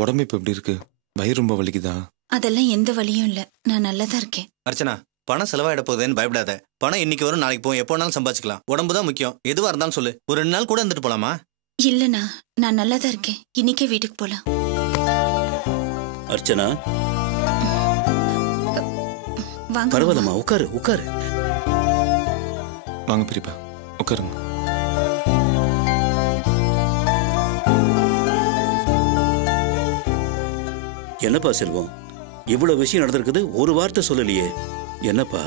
உடம்பு இப்ப எப்படி இருக்கு? வயிறு ரொம்ப வலிக்குதா? அதெல்லாம் எந்த வலியும் இல்ல, நான் நல்லாதான் இருக்கேன். அர்ச்சனா, பணம் செலவாயிட போகுதுன்னு பயப்படாத. பணம் இன்னைக்கு வரும், நாளைக்கு போகும், எப்போ வேணாலும் சம்பாதிச்சுக்கலாம். உடம்பு தான் முக்கியம். எதுவா இருந்தாலும் சொல்லு, ஒரு 2 நாள் கூட இருந்துட்டு போலாமா? இல்லண்ணா, நான் நல்லாதான் இருக்கேன். இன்னைக்கே வீட்டுக்கு போலாம். அர்ச்சனா, வாங்க. பரவாயில்லம்மா, உட்காரு உட்காரு. வாங்க பெரியப்பா, உட்காருங்க. என்னப்பா செல்வம், இவ்வளவு விஷயம் நடந்திருக்குது, ஒரு வார்த்தை சொல்லலையே. என்னப்பா,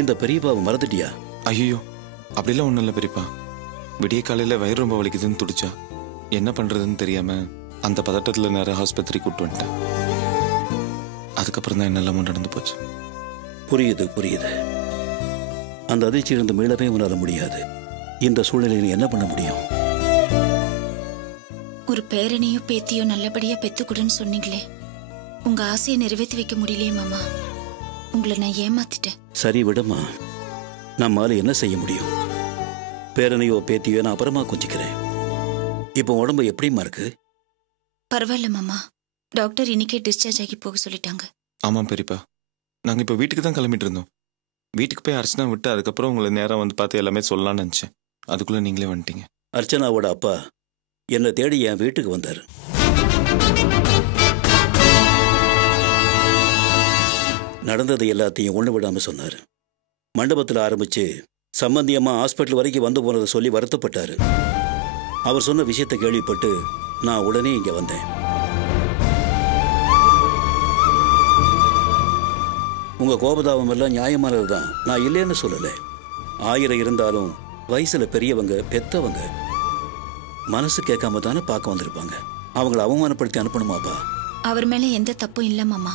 இந்த பெரியப்பாவை மறந்துட்டியா? ஐயோ, அப்படிலாம் ஒண்ணும் இல்ல பெரியப்பா. விடிய காலையில வயிறு ரொம்ப வலிக்குதுன்னு துடிச்சா என்ன பண்றதுன்னு தெரியாம அந்த பதட்டத்துல நேரம் ஆஸ்பத்திரி கூட்டு வந்துட்டேன். அதுக்கப்புறம் தான் என்னெல்லாமோ நடந்து போச்சு. புரியுது புரியுது. அந்த அதிர்ச்சியிலிருந்து மீளவே உணர முடியாது. இந்த சூழ்நிலையில் என்ன பண்ண முடியும்? ஒரு பேரனையோ பேத்தியோ நல்லபடியா பெத்துக்கூடன்னு சொன்னீங்களே, உங்க ஆசையை நிறைவேற்றி வைக்க முடியலையே மாமா. உங்களை நான் ஏமாத்திட்டேன். சரி விடுமா, நம்மால என்ன செய்ய முடியும்? பேரனையோ பேத்தியோ நான் அப்புறமா கொஞ்சிக்கிறேன். இப்போ உடம்பு எப்படிமா இருக்கு? பரவாயில்ல மாமா, டாக்டர் இன்னைக்கே டிஸ்சார்ஜ் ஆகி போக சொல்லிட்டாங்க. ஆமா பெரியப்பா, நாங்க இப்ப வீட்டுக்கு தான் கிளம்பிட்டு இருந்தோம். வீட்டுக்கு போய் அர்ச்சனா விட்டு அதுக்கப்புறம் உங்களை நேரம் வந்து பார்த்து எல்லாமே சொல்லலாம்னு நினைச்சேன். அதுக்குள்ள நீங்களே வந்துட்டீங்க. அர்ச்சனாவோட அப்பா என்னை தேடி என் வீட்டுக்கு வந்தார். நடந்தது எல்லாத்தையும் ஒண்ணு விடாம சொன்னார். மண்டபத்தில் ஆரம்பிச்சு சம்பந்தியமா ஹாஸ்பிட்டல் வரைக்கும் வந்து போனதை சொல்லி வருத்தப்பட்டாரு. அவர் சொன்ன விஷயத்தை கேள்விப்பட்டு நான் உடனே இங்க வந்தேன். உங்க கோபதாபம் எல்லாம் நியாயமானதுதான், நான் இல்லைன்னு சொல்லல. 1000 இருந்தாலும் வயசுல பெரியவங்க, பெத்தவங்க மனசு கேட்காம தானே பார்க்க வந்திருப்பாங்க. அவங்களை அவமானப்படுத்தி அனுப்பணுமாப்பா? அவர் மேல எந்த தப்பும் இல்ல மாமா.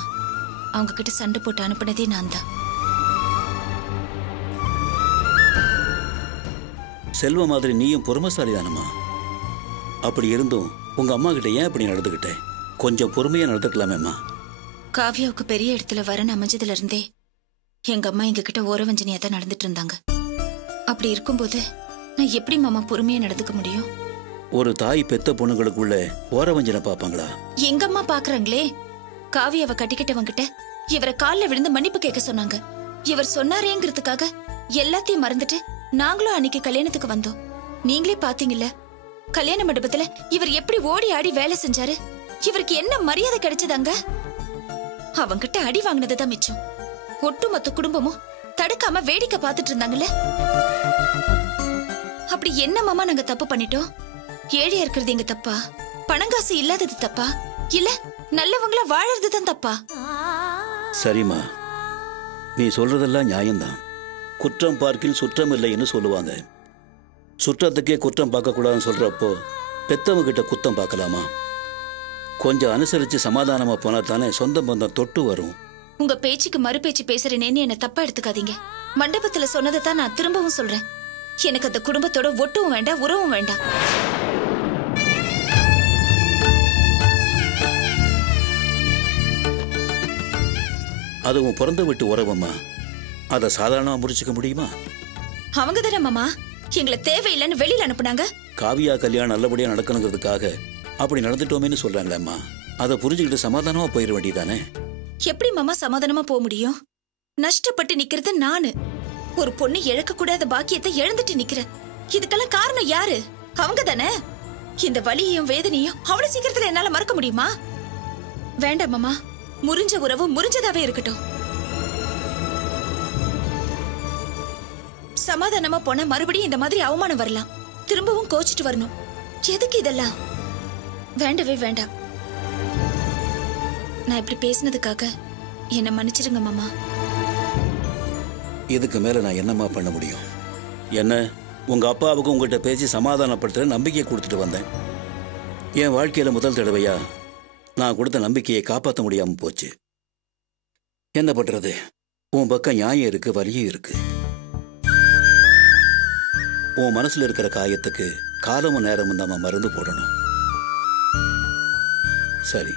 அவங்க கிட்ட சண்டை போட்டு அனுப்பினதே நான் தான். செல்வ மாதிரி நீயும் பொறுமைசாலி தானம்மா. அப்படி இருந்தும் உங்க அம்மா கிட்ட ஏன் அப்படி நடந்துகிட்டேன்? கொஞ்சம் பொறுமையா நடந்துக்கலாமேம்மா. காவியாவுக்கு பெரிய இடத்துல வரன்னு அமைஞ்சதுல இருந்தே எங்க அம்மா எங்க கிட்ட ஓரவஞ்சனியா தான் நடந்துட்டு இருந்தாங்க. அப்படி இருக்கும்போது நான் எப்படி மாமா பொறுமையா நடந்துக்க முடியும்? ஒரு தாய் பெத்த பொண்ணுங்களுக்குள்ள ஓரவஞ்சனை பாப்பாங்களா? எங்க அம்மா பாக்குறாங்களே. காவியாவை கட்டிக்கிட்டவங்கிட்ட இவரை காலில் விழுந்து மன்னிப்பு கேட்க சொன்னாங்க. இவர் சொன்னாரேங்கிறதுக்காக எல்லாத்தையும் மறந்துட்டு நாங்களும் அன்னைக்கு கல்யாணத்துக்கு வந்தோம். நீங்களே பாத்தீங்கல்ல, கல்யாண மண்டபத்துல இவர் எப்படி ஓடி ஆடி வேலை செஞ்சாரு. இவருக்கு என்ன மரியாதை கிடைச்சதாங்க? அவங்கிட்ட அடி வாங்கினதுதான் மிச்சம். ஒட்டுமொத்த குடும்பமும் தடுக்காம வேடிக்கை பார்த்துட்டு இருந்தாங்கல்ல. அப்படி என்ன மாமா நாங்க தப்பு பண்ணிட்டோம்? ஏழையா இருக்கிறது எங்க தப்பா? பணங்காசு இல்லாதது தப்பா? இல்ல நல்லவங்கள வாழறதுதான் தப்பா? சரிம்மா, நீ சொல்றதெல்லாம் நியாயம்தான். குற்றம் பார்க்கில் சுற்றம் இல்லைன்னு சொல்லுவாங்க. சுற்றத்துக்கே குற்றம் பார்க்க கூடாதுன்னு சொல்றப்போ பெத்தவங்க கிட்ட குத்தம் பார்க்கலாமா? கொஞ்சம் அனுசரிச்சு சமாதானமா போனா தானே சொந்த பந்தம் தொட்டு வரும். உங்க பேச்சுக்கு மறு பேச்சு பேசுறேனேன்னு என்ன தப்பா எடுத்துக்காதீங்க. மண்டபத்துல சொன்னதை தான் நான் திரும்பவும் சொல்றேன். எனக்கு அந்த குடும்பத்தோட ஒட்டவும் வேண்டாம், உறவும் வேண்டாம். அதுவும் பிறந்த விட்டு உறவம்மா, அதை சாதாரணமா முடிச்சுக்க முடியுமா? அவங்க தானே மாமா எங்களை தேவையில்லைன்னு வெளியில அனுப்புனாங்க. காவியா கல்யாணம் நல்லபடியா நடக்கணுங்கிறதுக்காக அப்படி நடந்துட்டோமேன்னு சொல்றாங்களேம்மா. அதை புரிஞ்சுக்கிட்டு சமாதானமா போயிட வேண்டியதானே? எப்படி மாமா சமாதானமா போக முடியும்? நஷ்டப்பட்டு நிக்கிறது நானு. ஒரு பொண்ணு இழக்க கூடாத பாக்கியத்தை இழந்துட்டு நிக்கிறேன். இதுக்கெல்லாம் காரணம் யாரு? அவங்க தானே. இந்த வலியையும் வேதனையும் அவ்வளவு சீக்கிரத்துல என்னால மறக்க முடியுமா? வேண்டாம் மாமா, முறிஞ்ச உறவு முறிஞ்சதாவே இருக்கட்டும். சமாதானமா போனா மறுபடியும் இந்த மாதிரி அவமானம் வரலாம். திரும்பவும் கோச்சிட்டு வரணும். எதுக்கு இதெல்லாம்? வேண்டவே வேண்டாம். நான் இப்படி பேசினதுக்காக என்ன மன்னிச்சிருங்க மாமா. இதுக்கு மேல நான் என்னம்மா பண்ண முடியும்? என்ன, உங்க அப்பாவுக்கு உங்ககிட்ட பேசி சமாதானப்படுத்துற நம்பிக்கையை கொடுத்துட்டு வந்தேன். என் வாழ்க்கையில முதல் தடவையா நான் கொடுத்த நம்பிக்கையை காப்பாற்ற முடியாம போச்சு. என்ன பண்றது? உன் பக்கம் நியாயம் இருக்கு, வலியும் இருக்கு. உன் மனசுல இருக்கிற காயத்துக்கு காலமும் நேரமும் நம்ம மருந்து போடணும். சரி,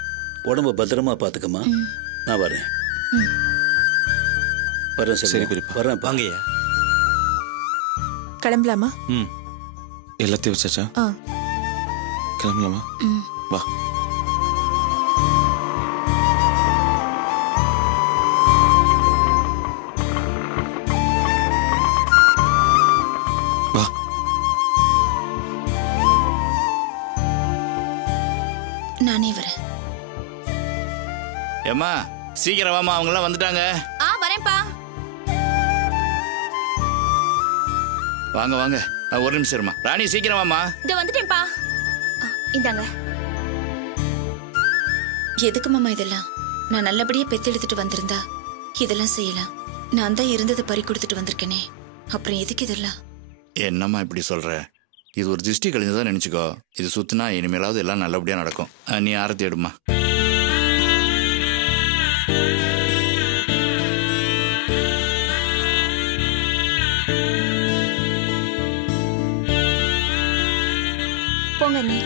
உடம்ப பத்திரமா பாத்துக்கமா. நான் வரேன். வரேன். சரி, வரேன். வாங்கய்யா. கிளம்பலாமா? எல்லாத்தையும் வச்சாச்சா? கிளம்பலாமா? வா. ஏம்மா சீக்கிரம் வாமா, அவங்களாம் வந்துட்டாங்க. வரேன்ப்பா. வாங்க வாங்க, ஒரு நிமிஷம் இருமா. ராணி சீக்கிரம் வாமா. இதோ வந்துட்டேன்ப்பா. இந்தாங்க. எதுக்கு மாமா இதெல்லாம்? நான் நல்லபடியா பெத்து எடுத்துட்டு வந்திருந்தா இதெல்லாம் செய்யலாம். நான் தான் இருந்ததை பறி கொடுத்துட்டு வந்திருக்கேனே, அப்புறம் எதுக்கு இதெல்லாம்? என்னம்மா இப்படி சொல்ற? இது ஒரு திருஷ்டி கழிஞ்சதான் நினைச்சுக்கோ. இது சுத்தினா இனிமேலாவது எல்லாம் நல்லபடியா நடக்கும். நீ ஆரத்தி எடுமா. போங்க அண்ணே.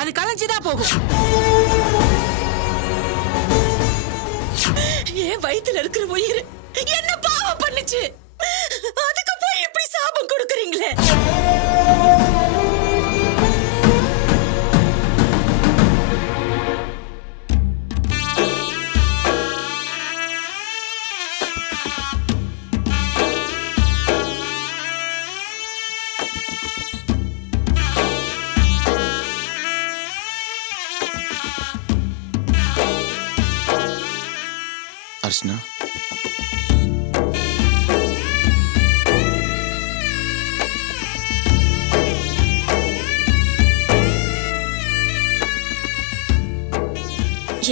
அது கலைஞ்சுதான் போகும். என் வயித்துல இருக்கிற உயிர் என்ன பாவம் பண்ணுச்சு? அதுக்கு போய் இப்படி சாபம் கொடுக்கறீங்களே. அர்ச்சனா,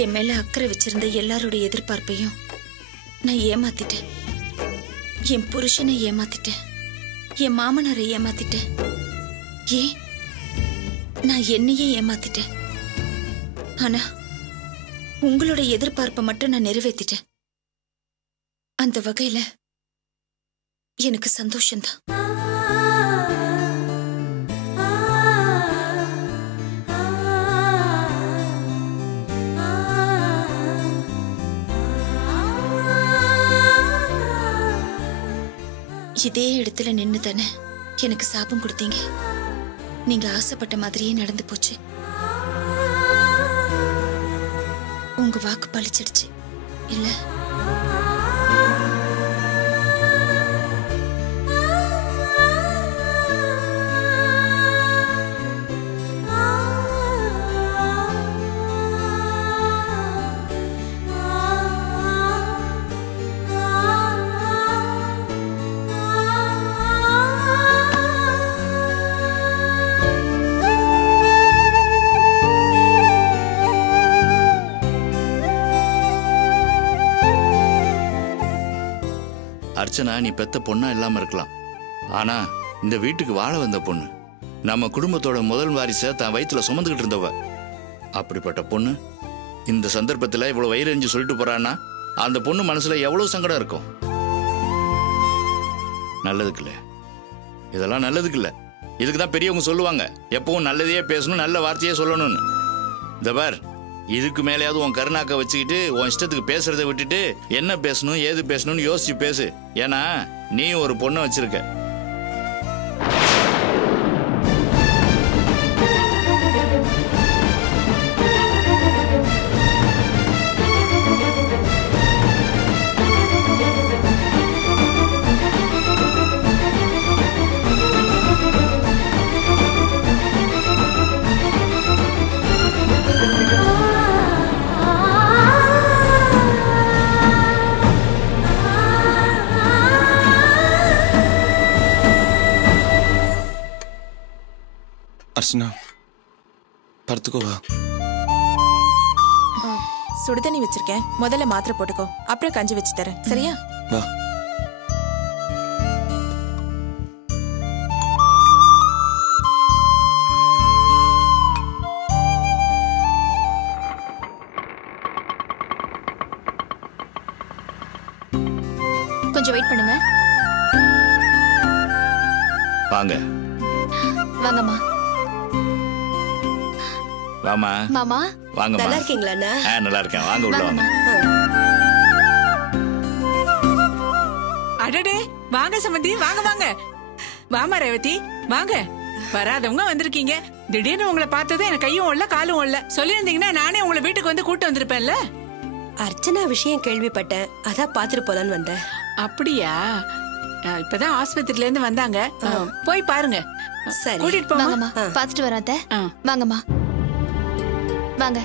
என் மேல அக்கறை வச்சிருந்த எல்லாரோட எதிர்பார்ப்பையும் நான் ஏமாத்திட்டேன். என் புருஷனை ஏமாத்திட்டேன், என் மாமனாரை ஏமாத்திட்டேன், ஏன் நான் என்னையே ஏமாத்திட்டேன். ஆனா உங்களோட எதிர்பார்ப்பை மட்டும் நான் நிறைவேற்றிட்டேன். அந்த வகையில எனக்கு சந்தோஷம்தான். இதே இடத்துல நின்னு தானே எனக்கு சாபம் கொடுத்தீங்க. நீங்க ஆசைப்பட்ட மாதிரியே நடந்து போச்சு. உங்க வாக்கு பழிச்சிடுச்சு இல்ல? அர்ச்சனா, நீ பெத்த பொண்ணா இல்லாம இருக்கலாம். ஆனா இந்த வீட்டுக்கு வாழ வந்த பொண்ணு, நம்ம குடும்பத்தோட முதல் வாரிசை தான் வயிற்றுல சுமந்துகிட்டு இருந்தவ. அப்படிப்பட்ட பொண்ணு இந்த சந்தர்ப்பத்துல இவ்வளவு வயிறறிஞ்சு சொல்லிட்டு போறான்னா அந்த பொண்ணு மனசுல எவ்வளவு சங்கடம் இருக்கும். நல்லதுக்கு இல்ல, இதெல்லாம் நல்லதுக்கு இல்ல. இதுக்குதான் பெரியவங்க சொல்லுவாங்க, எப்பவும் நல்லதையே பேசணும், நல்ல வார்த்தையே சொல்லணும்னு. இந்த பார், இதுக்கு மேலேயாவது உன் கருணாக்க வச்சுக்கிட்டு உன் இஷ்டத்துக்கு பேசுறதை விட்டுட்டு என்ன பேசணும் ஏது பேசணும்னு யோசிச்சு பேசு. ஏன்னா நீ ஒரு பொண்ணை வச்சிருக்க. அர்ச்சனா, படுத்துக்கோவா. சுடுதண்ணி வச்சிருக்கேன், முதல்ல மாத்திரை போட்டுக்கோ, அப்புறம் கஞ்சி வச்சு தரேன், சரியா? வா. கொஞ்சம் வெயிட் பண்ணுங்க. வாங்க வாங்கம்மா. வாமா. மாமா வாங்கம்மா. நல்லா இருக்கீங்களா அண்ணா? நல்லா இருக்கேன். வாங்க உள்ள வாங்க. அடடே, வாங்க சம்பந்தி, வாங்க வாங்க. வாமா ரேவதி, வாங்க. வராதவங்க வந்திருக்கீங்க. திடீர்னு உங்களை பார்த்தது எனக்கு கையும் இல்ல காலும் இல்ல. சொல்லியிருந்தீங்கன்னா நானே உங்களை வீட்டுக்கு வந்து கூட்டு வந்திருப்பேன்ல. அர்ச்சனா விஷயம் கேள்விப்பட்டேன், அதான் பாத்துட்டு போலான்னு வந்தேன். அப்படியா? இப்பதான் ஆஸ்பத்திரியில இருந்து வந்தாங்க. போய் பாருங்க. சரி. கூட்டிட்டு போங்க. வாங்கம்மா, பாத்துட்டு வராத. வாங்கம்மா வாங்க.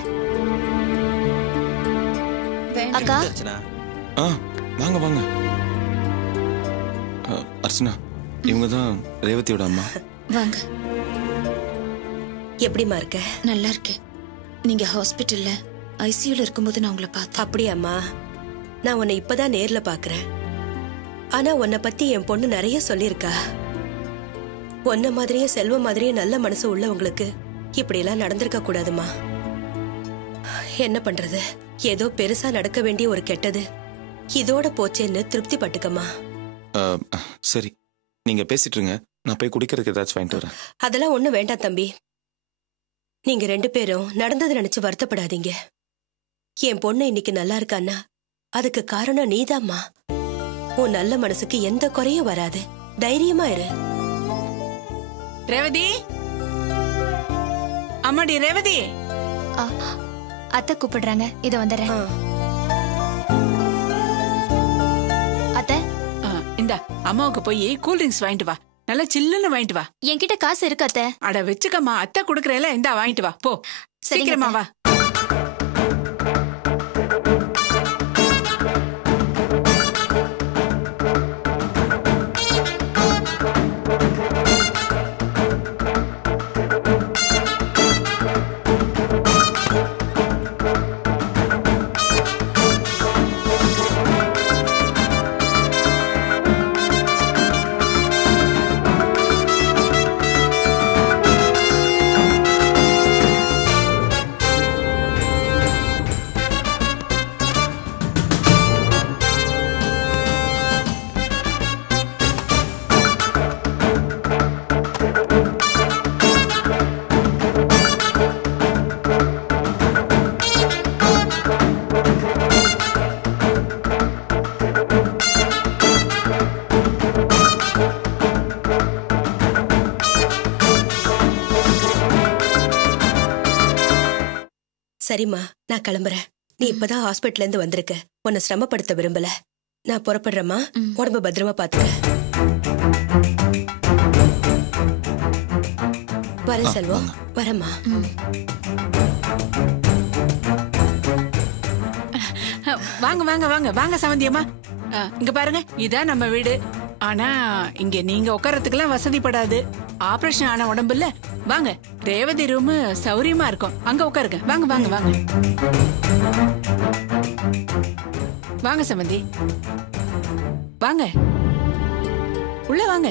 அக்கா. அர்ச்சனா வாங்க வாங்க. அர்ச்சனா, இவங்க தான் ரேவதியோட அம்மா. வாங்க. எப்படிமா இருக்க? நல்லா இருக்கேன். நீங்க ஹாஸ்பிட்டல்ல ஐசியூல இருக்கும்போது நான் உங்களை பார்த்தேன். அப்படியாம்மா? நான் உன்னை இப்பதான் நேர்ல பாக்குறேன். ஆனா உன்னை பத்தி என் பொண்ணு நிறைய சொல்லிருக்கா. உன்ன மாதிரியே செல்வ மாதிரியே நல்ல மனசு உள்ளவங்களுக்கு இப்படி எல்லாம் நடந்திருக்க கூடாதுமா. என்ன பண்றது, ஏதோ பெருசா நடக்க வேண்டிய ஒரு கெட்டது இதோட போச்சேன்னு திருப்தி பட்டுக்கம்மா. சரி, நீங்க பேசிட்டு இருங்க, நான் போய் குடிக்கிறதுக்கு ஏதாச்சும் வாங்கிட்டு வரேன். அதெல்லாம் ஒண்ணும் வேண்டாம் தம்பி. நீங்க 2 பேரும் நடந்தது நினைச்சு வருத்தப்படாதீங்க. என் பொண்ணு இன்னைக்கு நல்லா இருக்கான்னா அதுக்கு காரணம் நீதாம்மா. உன் நல்ல மனசுக்கு எந்த குறையும் வராது. தைரியமா இரு. ரேவதி, அம்மாடி ரேவதி. அத்தை கூப்பிடுறாங்க, இத வந்துடுறேன். அத்தை, இந்த அம்மாவுக்கு போய் கூல் ட்ரிங்க்ஸ் வாங்கிட்டு வா. நல்லா சில்லுன்னு வாங்கிட்டு வா. என்கிட்ட காசு இருக்கு அத்தை. அட வச்சுக்கம்மா, அத்தை குடுக்கறேல, இந்தா வாங்கிட்டு வா. போ சீக்கிரமா வா. சரிம்மா, நான் கிளம்புறேன். நீ இப்பதான் ஹாஸ்பிட்டல்ல இருந்து வந்திருக்க, உன்னை சிரமப்படுத்த விரும்பல. நான் புறப்படுறேம்மா. உடம்பு பத்திரமா பாத்துக்க. வரேன் செல்வம். வரேம்மா. வாங்க வாங்க வாங்க வாங்க சமந்தியம்மா. இங்க பாருங்க, இதான் நம்ம வீடு. ஆனா இங்க நீங்க உட்காரத்துக்கெல்லாம் வசதிப்படாது. ஆபரேஷன் ஆன உடம்பு இல்ல. வாங்க, ரேவதி ரூம் சௌரியமா இருக்கும், அங்க உட்காருங்க. வாங்க வாங்க வாங்க வாங்க சமந்தி, வாங்க உள்ள வாங்க.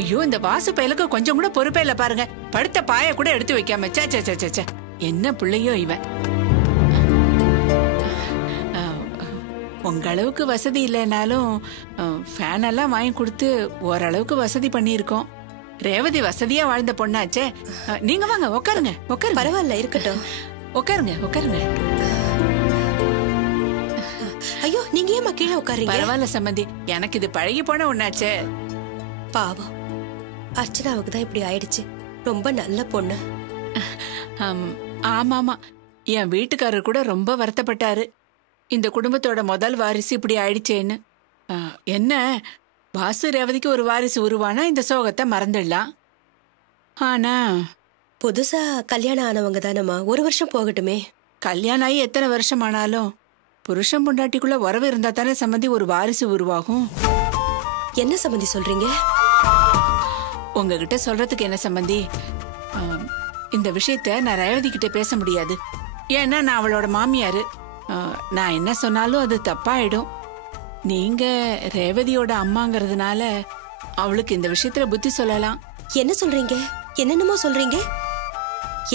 ஐயோ, இந்த வாசு பயலுக்கு கொஞ்சம் கூட பொறுப்பே இல்ல பாருங்க. படுத்த பாய கூட எடுத்து வைக்காம. சே என்ன பிள்ளையோ இவன். உங்க அளவுக்கு வசதி இல்லைனாலும் ஃபேன் எல்லாம் வாங்கி கொடுத்து ஓரளவுக்கு வசதி பண்ணியிருக்கோம். ரேவதி வசதியா வாழ்ந்த பொண்ணாச்சே. நீங்க வாங்க, உட்காருங்க உட்காருங்க. பரவாயில்ல, இருக்கட்டும். உட்காருங்க உட்காருங்க. ஐயோ, நீங்க ஏமா கீழே உட்காருங்க? பரவாயில்ல சம்பந்தி, எனக்கு இது பழகி போன ஒண்ணாச்சே. பாவம், அர்ச்சனாவுக்கு தான் இப்படி ஆயிடுச்சு. ரொம்ப நல்ல பொண்ணு. ஆமாமா, என் வீட்டுக்காரர் கூட ரொம்ப வருத்தப்பட்டாரு. இந்த குடும்பத்தோட முதல் வாரிசு இப்படி ஆயிடுச்சேன்னு. என்ன, வாசு ரேவதிக்கு ஒரு வாரிசு உருவானா இந்த சோகத்தை மறந்துடலாம். ஆனா புதுசா கல்யாணம் ஆனவங்க தானம்மா, 1 வருஷம் போகட்டுமே. கல்யாணம் ஆகி எத்தனை வருஷம் ஆனாலும் புருஷன் பொண்டாட்டிக்குள்ள உறவு இருந்தா தானே சம்பந்தி ஒரு வாரிசு உருவாகும். என்ன சம்பந்தி சொல்றீங்க? உங்ககிட்ட சொல்றதுக்கு என்ன சம்பந்தி? இந்த விஷயத்த நான் ரேவதி கிட்ட பேச முடியாது. ஏன்னா நான் அவளோட மாமியாரு. நான் என்ன சொன்னாலும் அது தப்பாயிடும். நீங்க ரேவதியோட அம்மாங்கிறதுனால அவளுக்கு இந்த விஷயத்துல புத்தி சொல்லலாம். என்ன சொல்றீங்க? என்னென்னமோ சொல்றீங்க.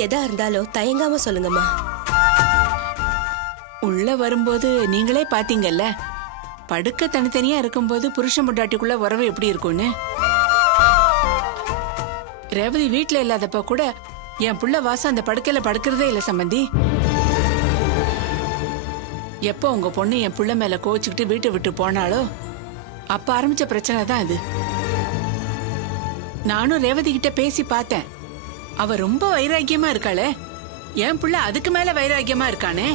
எதா இருந்தாலும் தயங்காம சொல்லுங்கம்மா. உள்ள வரும்போது நீங்களே பாத்தீங்கல்ல, படுக்க தனித்தனியா இருக்கும்போது புருஷன் பொண்டாட்டிக்குள்ள உறவு எப்படி இருக்கும்னு. ரேவதி வீட்டுல இல்லாதப்ப கூட என் புள்ள வாசம் அந்த படுக்கையில படுக்கிறதே இல்ல சம்பந்தி. எப்போ உங்க பொண்ணு என் புள்ள மேல கோச்சுக்கிட்டு வீட்டை விட்டு போனாலோ அப்ப ஆரம்பிச்ச பிரச்சனை தான் அது. நானும் ரேவதி கிட்ட பேசி பார்த்தேன். அவ ரொம்ப வைராக்கியமா இருக்காளே, என் புள்ள அதுக்கு மேல வைராக்கியமா இருக்கானே.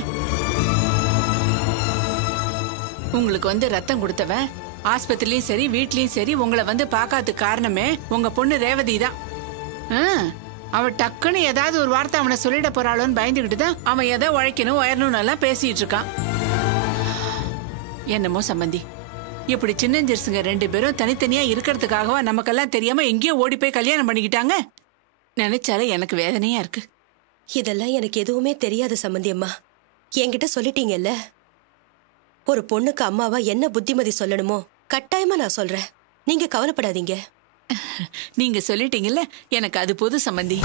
உங்களுக்கு ரத்தம் கொடுத்தவன் ஆஸ்பத்திரிலயும் சரி வீட்லயும் சரி உங்களை பாக்காததுக்கு காரணமே உங்க பொண்ணு ரேவதி தான். அவ டக்குன்னு ஏதாவது ஒரு வார்த்தை அவனை சொல்லிட போறாளோன்னு பயந்துகிட்டு தான் அவன் எதை உழைக்கணும் உயரணும்னு எல்லாம் பேசிட்டு இருக்கான். என்னமோ சம்பந்தி, இப்படி சின்னஞ்சிறுசுங்க 2 பேரும் தனித்தனியா இருக்கிறதுக்காகவா நமக்கெல்லாம் தெரியாம எங்கேயோ ஓடி போய் கல்யாணம் பண்ணிக்கிட்டாங்க? நினைச்சாலே எனக்கு வேதனையா இருக்கு. இதெல்லாம் எனக்கு எதுவுமே தெரியாது சம்பந்தி அம்மா. என்கிட்ட சொல்லிட்டீங்கல்ல, ஒரு பொண்ணுக்கு அம்மாவா என்ன புத்திமதி சொல்லணுமோ கட்டாயமா நான் சொல்றேன். நீங்க கவலைப்படாதீங்க. நீங்க சொல்லிட்டீங்கல்ல, எனக்கு அது போதும் சம்பந்தி.